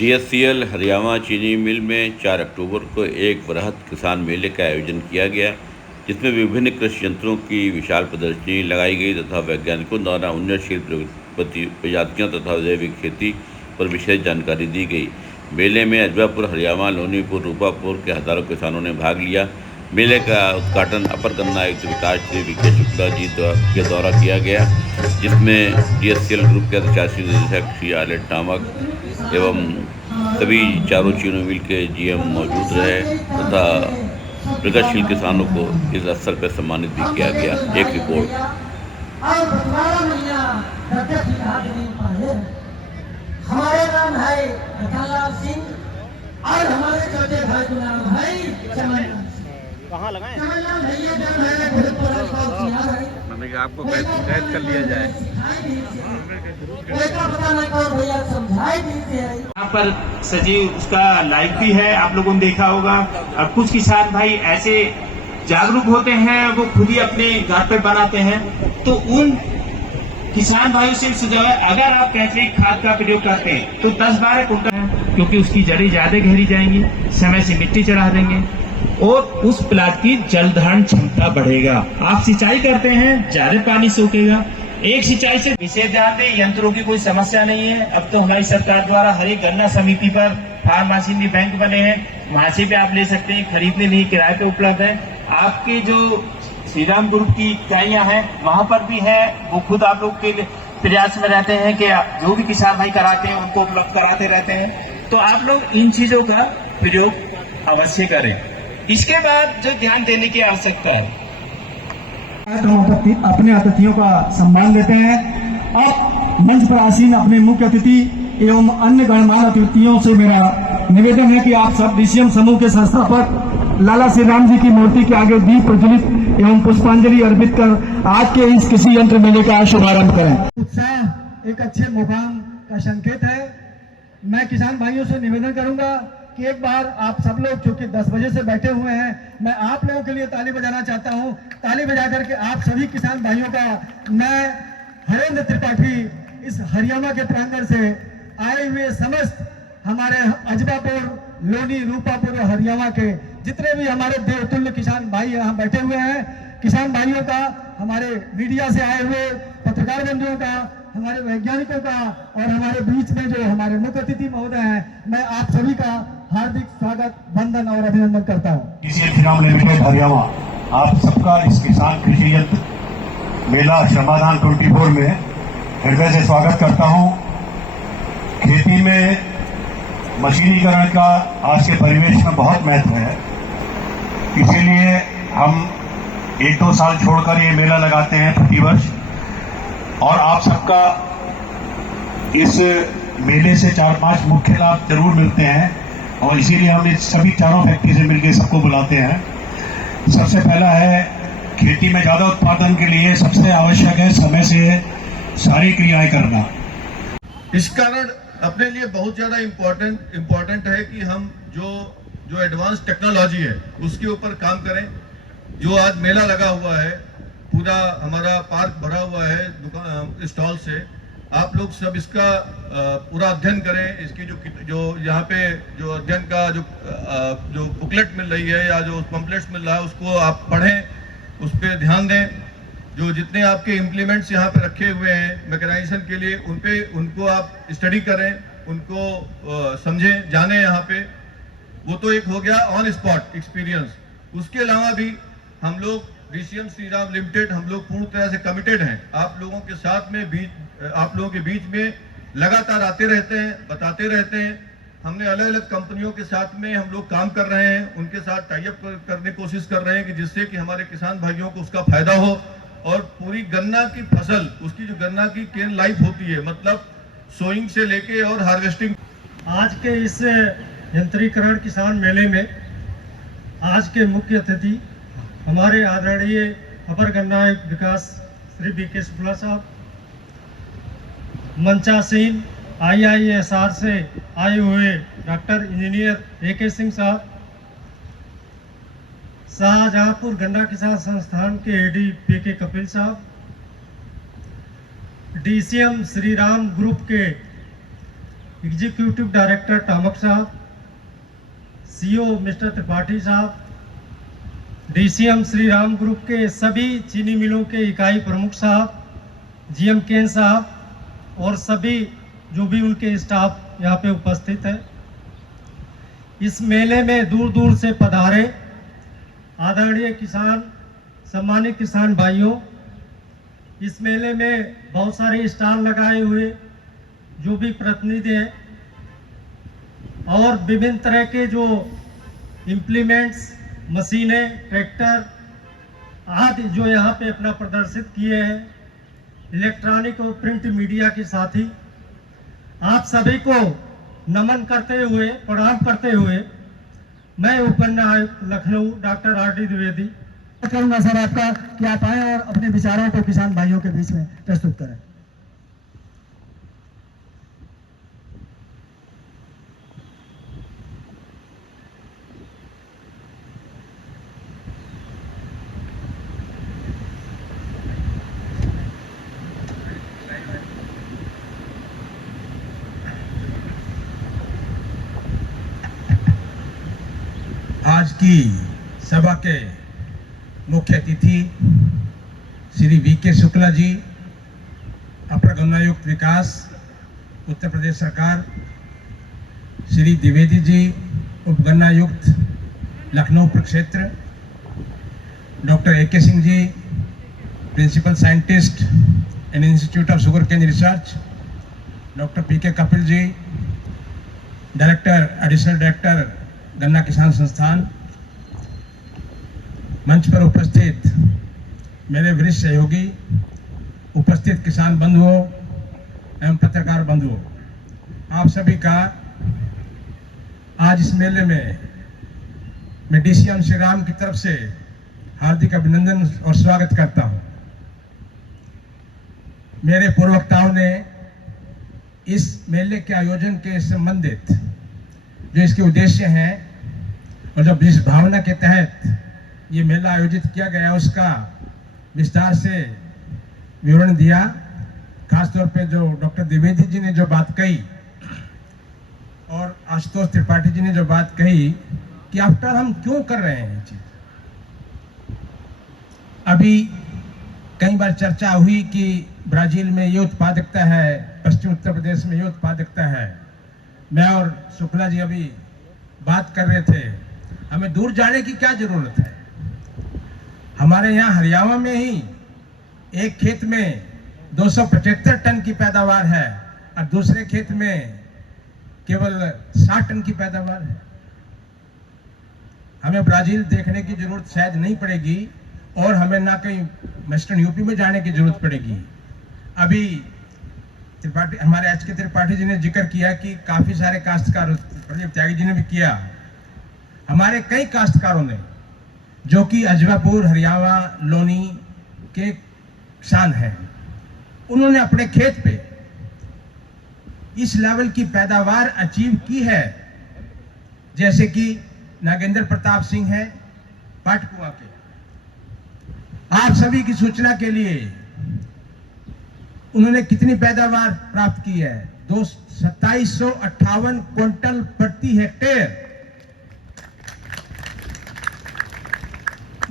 DSCL Haryana चीनी मिल में 4 अक्टूबर को एक वृहद किसान मेले का आयोजन किया गया, जिसमें विभिन्न कृषि यंत्रों की विशाल प्रदर्शनी लगाई गई तथा वैज्ञानिकों द्वारा उन्नतशील प्रजातियों तथा जैविक खेती पर विशेष जानकारी दी गई। मेले में अजबापुर, हरियाणा, लोनीपुर, रूपापुर के हज़ारों किसानों ने भाग लिया। मेले का उद्घाटन अपर गन्ना आयुक्त विकास श्री VK शुक्ला जी के द्वारा किया गया, जिसमें DSCL ग्रुप के अधिशासी निदेशक श्री आलेट टामक एवं सभी चारों चीनी मिल के GM मौजूद रहे तथा प्रगतिशील किसानों को इस अवसर पर सम्मानित भी किया गया। एक रिपोर्ट। हमारे नाम है रतनलाल सिंह और हमारे छोटे भाई का नाम है चमनलाल सिंह। कहाँ लगाएं? चमनलाल भैया जो है भोजपुर का है। मैंने कहा आपको कैद कर लिया जाए। बेटा पता नहीं कौन भैया समझाई दीजिए। यहाँ पर सजीव उसका लाइव भी है, आप लोगों ने देखा होगा। और कुछ किसान भाई ऐसे जागरूक होते हैं, वो खुद ही अपने घर पे बनाते हैं। तो उन किसान भाइयों से सुझाव है, अगर आप रासायनिक खाद का प्रयोग करते हैं तो 10-12 कुंटल है, क्योंकि उसकी जड़ें ज्यादा गहरी जाएंगी, समय से मिट्टी चढ़ा देंगे और उस प्लाट की जल धारण क्षमता बढ़ेगा। आप सिंचाई करते हैं, ज्यादा पानी सोखेगा। एक सिंचाई से विशेष ध्यान दें, यंत्रों की कोई समस्या नहीं है। अब तो हमारी सरकार द्वारा हर एक गन्ना समिति पर फार्म मशीनरी बैंक बने हैं, वहां से भी आप ले सकते हैं, खरीदने नहीं किराए पे उपलब्ध है। आपके जो श्रीराम ग्रुप की इकाइयां हैं वहां पर भी है, वो खुद आप लोग के प्रयास में रहते हैं कि जो भी किसान भाई कराते हैं उनको उपलब्ध कराते रहते हैं। तो आप लोग इन चीजों का प्रयोग अवश्य करें। इसके बाद जो ध्यान देने की आवश्यकता है, अपने अतिथियों का सम्मान देते हैं। अब मंच पर आसीन अपने मुख्य अतिथि एवं अन्य गणमान्य अतिथियों से मेरा निवेदन है कि आप सब DCM समूह के संस्थापक लाला श्री राम जी की मूर्ति के आगे दीप प्रज्वलित एवं पुष्पांजलि अर्पित कर आज के इस कृषि यंत्र मेले का शुभारंभ करें। उत्साह एक अच्छे मुकाम का संकेत है। मैं किसान भाइयों से निवेदन करूंगा कि एक बार आप सब लोग, चूंकि 10 बजे से बैठे हुए हैं, मैं आप लोगों के लिए ताली बजाना चाहता हूं। ताली बजा करके आप सभी किसान भाइयों का मैं हरेंद्र त्रिपाठी इस हरियाणा के प्रांगण से आए हुए समस्त हमारे अजबापुर, लोनी, रूपापुर और हरियाणा के जितने भी हमारे देवतुल्य किसान भाई यहाँ बैठे हुए हैं, किसान भाइयों का, हमारे मीडिया से आए हुए पत्रकार बंधुओं का, हमारे वैज्ञानिकों का और हमारे बीच में जो हमारे मुख्य अतिथि महोदय हैं, मैं आप सभी का हार्दिक स्वागत, वंदन और अभिनंदन करता हूँ। DCL श्रीराम लिमिटेड हरियाणा आप सबका इस किसान कृषि यंत्र मेला श्रमादान 24 में हृदय से स्वागत करता हूँ। खेती में मशीनीकरण का आज के परिवेश में बहुत महत्व है, इसीलिए हम 1-2 साल छोड़कर ये मेला लगाते हैं प्रतिवर्ष। और आप सबका इस मेले से 4-5 मुख्य लाभ जरूर मिलते हैं और इसीलिए हम इस सभी चारों फैक्ट्री से मिलकर सबको बुलाते हैं। सबसे पहला है, खेती में ज्यादा उत्पादन के लिए सबसे आवश्यक है समय से सारी क्रियाएं करना। इस कारण अपने लिए बहुत ज्यादा इम्पोर्टेंट है कि हम जो एडवांस टेक्नोलॉजी है उसके ऊपर काम करें। जो आज मेला लगा हुआ है, पूरा हमारा पार्क भरा हुआ है दुकान स्टॉल से, आप लोग सब इसका पूरा अध्ययन करें। इसकी जो यहाँ पे जो अध्ययन का जो बुकलेट मिल रही है या जो पम्पलेट्स मिल रहा है उसको आप पढ़ें, उस पर ध्यान दें। जो जितने आपके इम्प्लीमेंट्स यहाँ पे रखे हुए हैं मैकेनाइजेशन के लिए, उनको आप स्टडी करें, उनको समझें, जानें यहाँ पे। वो तो एक हो गया ऑन स्पॉट एक्सपीरियंस। उसके अलावा भी हम लोग DCM श्रीराम लिमिटेड, हम लोग पूर्ण तरह से कमिटेड हैं आप लोगों के साथ में, आप लोगों के बीच में लगातार आते रहते हैं, बताते रहते हैं। हमने अलग अलग कंपनियों के साथ में हम लोग काम कर रहे हैं, उनके साथ टाई अप करने की कोशिश कर रहे हैं कि जिससे कि हमारे किसान भाइयों को उसका फायदा हो और पूरी गन्ना की फसल, उसकी जो गन्ना की केन लाइफ होती है, मतलब सोइंग से लेके और हार्वेस्टिंग। आज के इस यंत्रीकरण किसान मेले में आज के मुख्य अतिथि हमारे आदरणीय अपर गन्ना आयुक्त विकास श्री VK शुक्ला साहब, मंचासीन IISR से आए हुए डॉक्टर इंजीनियर AK सिंह साहब, शाहजहांपुर गन्ना किसान संस्थान के AD PK कपिल साहब, DCM श्रीराम ग्रुप के एग्जीक्यूटिव डायरेक्टर टामक साहब, सीईओ मिस्टर त्रिपाठी साहब, डीसीएम श्री राम ग्रुप के सभी चीनी मिलों के इकाई प्रमुख साहब, जीएम केन साहब और सभी जो भी उनके स्टाफ यहाँ पे उपस्थित है। इस मेले में दूर दूर से पधारे आदरणीय किसान, सम्मानित किसान भाइयों, इस मेले में बहुत सारे स्टॉल लगाए हुए जो भी प्रतिनिधि हैं और विभिन्न तरह के जो इम्प्लीमेंट्स, मशीनें, ट्रैक्टर आदि जो यहाँ पे अपना प्रदर्शित किए हैं, इलेक्ट्रॉनिक और प्रिंट मीडिया के साथी, आप सभी को नमन करते हुए, प्रणाम करते हुए मैं उपगण आयुक्त लखनऊ डॉक्टर आर.डी. द्विवेदी करूँगा सर आपका कि आप आए और अपने विचारों को किसान भाइयों के बीच में प्रस्तुत करें। आज की सभा के मुख्य अतिथि श्री वी.के. शुक्ला जी, अपर गन्नायुक्त विकास उत्तर प्रदेश सरकार, श्री द्विवेदी जी, उप गन्नायुक्त लखनऊ प्रक्षेत्र, doctor A K. Singh ji, principal scientist in institute of sugar cane research, doctor P K. Kapil ji, director, additional director गन्ना किसान संस्थान, मंच पर उपस्थित मेरे वरिष्ठ सहयोगी, उपस्थित किसान बंधुओं एवं पत्रकार बंधुओं, आप सभी का आज इस मेले में मैं डीसीएम श्री राम की तरफ से हार्दिक अभिनंदन और स्वागत करता हूं। मेरे पूर्ववक्ताओं ने इस मेले के आयोजन के संबंधित जो इसके उद्देश्य हैं और जब जिस भावना के तहत ये मेला आयोजित किया गया उसका विस्तार से विवरण दिया। खासतौर पे जो डॉक्टर द्विवेदी जी ने जो बात कही और आशुतोष त्रिपाठी जी ने जो बात कही कि आफ्टर हम क्यों कर रहे हैं ये चीज, अभी कई बार चर्चा हुई कि ब्राजील में ये उत्पादकता है, पश्चिम उत्तर प्रदेश में ये उत्पादकता है। मैं और शुक्ला जी अभी बात कर रहे थे, हमें दूर जाने की क्या जरूरत है। हमारे यहाँ हरियाणा में ही एक खेत में 275 टन की पैदावार है और दूसरे खेत में केवल 60 टन की पैदावार है। हमें ब्राजील देखने की जरूरत शायद नहीं पड़ेगी और हमें ना कहीं वेस्टर्न यूपी में जाने की जरूरत पड़ेगी। अभी त्रिपाठी, हमारे एच.के. त्रिपाठी जी ने जिक्र किया कि काफी सारे काश्तकार, प्रदीप त्यागी जी ने भी किया, हमारे कई काश्तकारों ने जो कि अजवापुर, हरियाणा, लोनी के किसान हैं, उन्होंने अपने खेत पे इस लेवल की पैदावार अचीव की है, जैसे कि नागेंद्र प्रताप सिंह है पाटकुआ के। आप सभी की सूचना के लिए उन्होंने कितनी पैदावार प्राप्त की है? 2758 क्विंटल प्रति हेक्टेयर।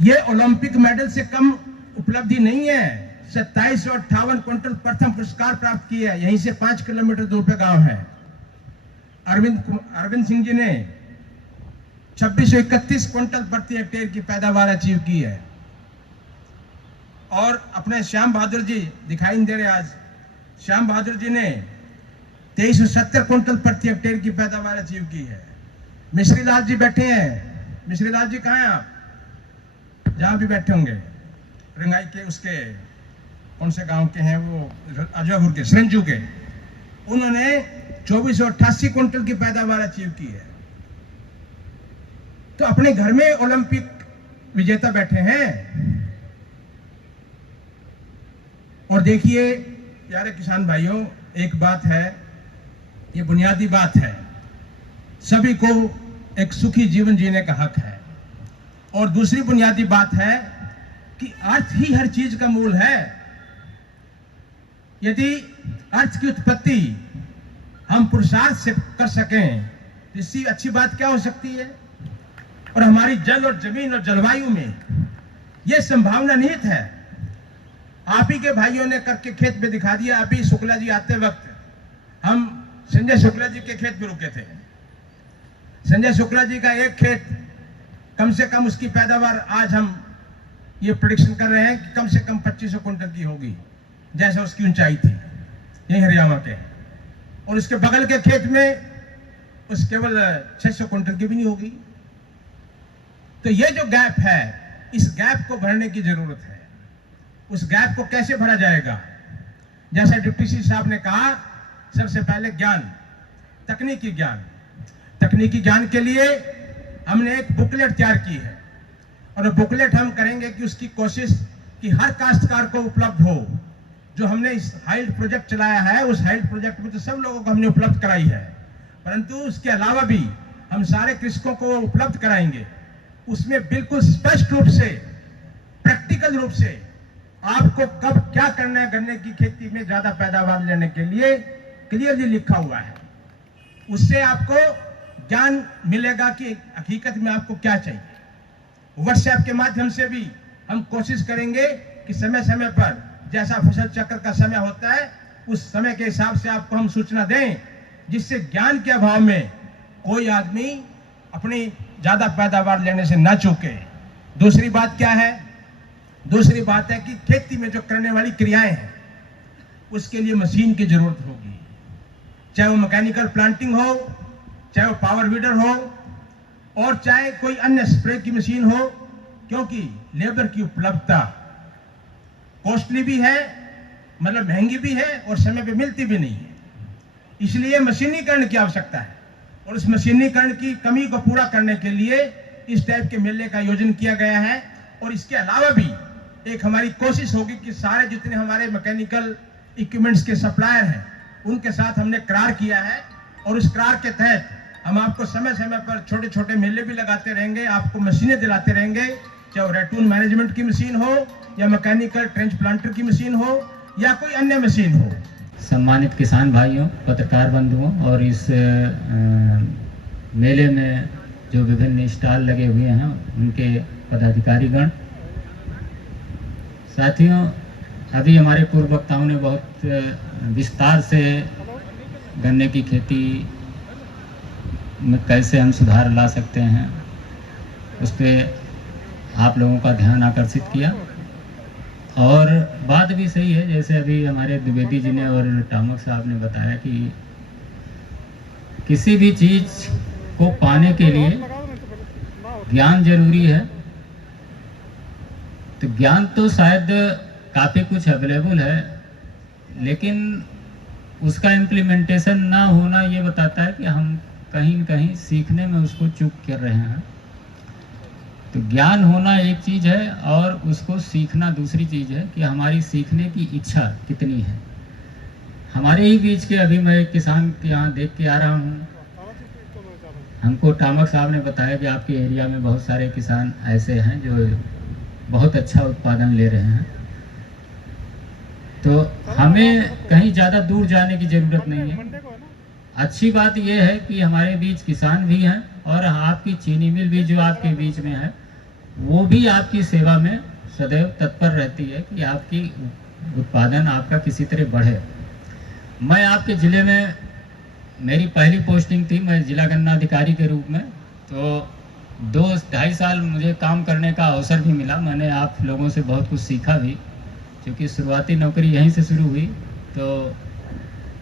ये ओलंपिक मेडल से कम उपलब्धि नहीं है। 2758 क्विंटल प्रथम पुरस्कार प्राप्त किया है। यहीं से 5 किलोमीटर दूर पे गांव है। अरविंद सिंह जी ने 2631 क्विंटल प्रति हेक्टेयर की पैदावार अचीव की है। और अपने श्याम बहादुर जी दिखाई नहीं दे रहे आज, श्याम बहादुर जी ने 2370 क्विंटल प्रति हेक्टेयर की पैदावार अचीव की है। मिश्री लाल जी बैठे हैं। मिश्री लाल जी कहाँ हैं आप? जहां भी बैठे होंगे, रंगाई के उसके कौन से गांव के हैं वो, अजवापुर के, सरंजू के। उन्होंने 2488 क्विंटल की पैदावार अचीव की है। तो अपने घर में ओलंपिक विजेता बैठे हैं। और देखिए प्यारे किसान भाइयों, एक बात है, ये बुनियादी बात है, सभी को एक सुखी जीवन जीने का हक है। और दूसरी बुनियादी बात है कि अर्थ ही हर चीज का मूल है। यदि अर्थ की उत्पत्ति हम पुरुषार्थ से कर सकें, तो इससे अच्छी बात क्या हो सकती है। और हमारी जल और जमीन और जलवायु में यह संभावना निहित है। आप ही के भाइयों ने करके खेत में दिखा दिया। अभी शुक्ला जी आते वक्त हम संजय शुक्ला जी के खेत में रुके थे। संजय शुक्ला जी का एक खेत कम से कम उसकी पैदावार आज हम ये प्रेडिक्शन कर रहे हैं कि कम से कम 2500 क्विंटल की होगी, जैसा उसकी ऊंचाई थी यही हरियाणा के। और उसके बगल के खेत में उस केवल 600 क्विंटल की भी नहीं होगी। तो ये जो गैप है, इस गैप को भरने की जरूरत है। उस गैप को कैसे भरा जाएगा? जैसा डिप्टी सी साहब ने कहा, सबसे पहले ज्ञान, तकनीकी ज्ञान। तकनीकी ज्ञान के लिए हमने एक बुकलेट तैयार की है और बुकलेट हम करेंगे कि उसकी कोशिश कि हर काश्तकार को उपलब्ध हो। जो हमने इस हाइल्ड प्रोजेक्ट चलाया है, उस हाइल्ड प्रोजेक्ट में तो सब लोगों को हमने उपलब्ध कराई है, परंतु उसके अलावा भी हम सारे कृषकों को उपलब्ध कराएंगे। उसमें बिल्कुल स्पष्ट रूप से, प्रैक्टिकल रूप से आपको कब क्या करना है, गन्ने की खेती में ज्यादा पैदावार लेने के लिए क्लियरली लिखा हुआ है। उससे आपको ज्ञान मिलेगा कि हकीकत में आपको क्या चाहिए। व्हाट्सएप के माध्यम से भी हम कोशिश करेंगे कि समय समय पर जैसा फसल चक्र का समय होता है, उस समय के हिसाब से आपको हम सूचना दें, जिससे ज्ञान के अभाव में कोई आदमी अपनी ज्यादा पैदावार लेने से ना चूके। दूसरी बात क्या है? दूसरी बात है कि खेती में जो करने वाली क्रियाएं हैं, उसके लिए मशीन की जरूरत होगी। चाहे वो मैकेनिकल प्लांटिंग हो, चाहे वो पावर वीडर हो, और चाहे कोई अन्य स्प्रे की मशीन हो, क्योंकि लेबर की उपलब्धता कॉस्टली भी है, मतलब महंगी भी है, और समय पे मिलती भी नहीं है। इसलिए मशीनीकरण की आवश्यकता है, और उस मशीनीकरण की कमी को पूरा करने के लिए इस टाइप के मेले का आयोजन किया गया है। और इसके अलावा भी एक हमारी कोशिश होगी कि सारे जितने हमारे मैकेनिकल इक्विपमेंट्स के सप्लायर हैं, उनके साथ हमने करार किया है, और उस करार के तहत हम आपको समय समय पर छोटे छोटे मेले भी लगाते रहेंगे, आपको मशीनें दिलाते रहेंगे, चाहे वो रेटून मैनेजमेंट की मशीन हो, या मैकेनिकल ट्रेंच प्लांटर की मशीन हो, या कोई अन्य मशीन हो। सम्मानित किसान भाइयों, पत्रकार बंधुओं, और इस मेले में जो विभिन्न स्टॉल लगे हुए हैं उनके पदाधिकारीगण, साथियों, अभी हमारे पूर्व वक्ताओं ने बहुत विस्तार से गन्ने की खेती में कैसे हम सुधार ला सकते हैं उस पर आप लोगों का ध्यान आकर्षित किया। और बात भी सही है, जैसे अभी हमारे द्विवेदी जी ने और टामक साहब ने बताया कि किसी भी चीज़ को पाने के लिए ज्ञान जरूरी है। तो ज्ञान तो शायद काफ़ी कुछ अवेलेबल है, लेकिन उसका इम्प्लीमेंटेशन ना होना ये बताता है कि हम कहीं न कहीं सीखने में उसको चूक कर रहे हैं। तो ज्ञान होना एक चीज़ है और उसको सीखना दूसरी चीज़ है कि हमारी सीखने की इच्छा कितनी है। हमारे ही बीच के अभी मैं एक किसान के यहाँ देख के आ रहा हूँ, हमको टामक साहब ने बताया कि आपके एरिया में बहुत सारे किसान ऐसे हैं जो बहुत अच्छा उत्पादन ले रहे हैं। तो हमें कहीं ज़्यादा दूर जाने की ज़रूरत नहीं है। अच्छी बात यह है कि हमारे बीच किसान भी हैं और आपकी चीनी मिल भी जो आपके बीच में है वो भी आपकी सेवा में सदैव तत्पर रहती है कि आपकी उत्पादन आपका किसी तरह बढ़े। मैं आपके ज़िले में, मेरी पहली पोस्टिंग थी, मैं जिला गन्ना अधिकारी के रूप में, तो 2-2.5 साल मुझे काम करने का अवसर भी मिला। मैंने आप लोगों से बहुत कुछ सीखा भी, क्योंकि शुरुआती नौकरी यहीं से शुरू हुई, तो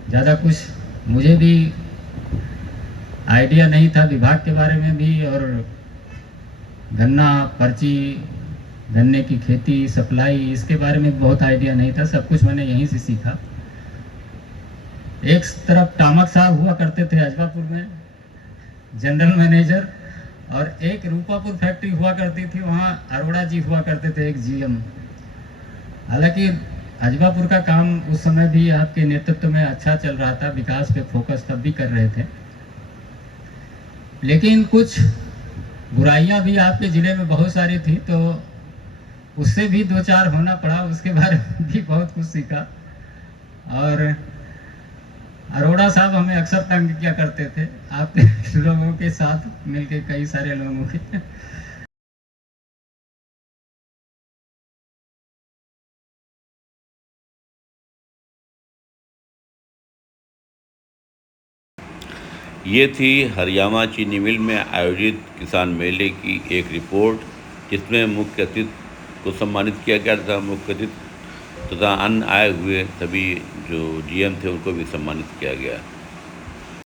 ज़्यादा कुछ मुझे भी आइडिया नहीं था विभाग के बारे में भी, और गन्ना पर्ची, गन्ने की खेती, सप्लाई, इसके बारे में बहुत आइडिया नहीं था। सब कुछ मैंने यहीं से सीखा। एक तरफ टामक साहब हुआ करते थे अजबापुर में जनरल मैनेजर, और एक रूपापुर फैक्ट्री हुआ करती थी, वहाँ अरोड़ा जी हुआ करते थे एक जीएम। हालांकि अजबापुर का काम उस समय भी आपके नेतृत्व में अच्छा चल रहा था, विकास पे फोकस तब भी कर रहे थे, लेकिन कुछ बुराइयां भी आपके ज़िले में बहुत सारी थी, तो उससे भी 2-4 होना पड़ा। उसके बारे में भी बहुत कुछ सीखा। और अरोड़ा साहब हमें अक्सर तंग किया करते थे आपके लोगों के साथ मिलके, कई सारे लोगों के। ये थी हरियाणा चीनी मिल में आयोजित किसान मेले की एक रिपोर्ट, जिसमें मुख्य अतिथि को सम्मानित किया गया तथा मुख्य अतिथि तथा अन्य आए हुए सभी जो GM थे उनको भी सम्मानित किया गया।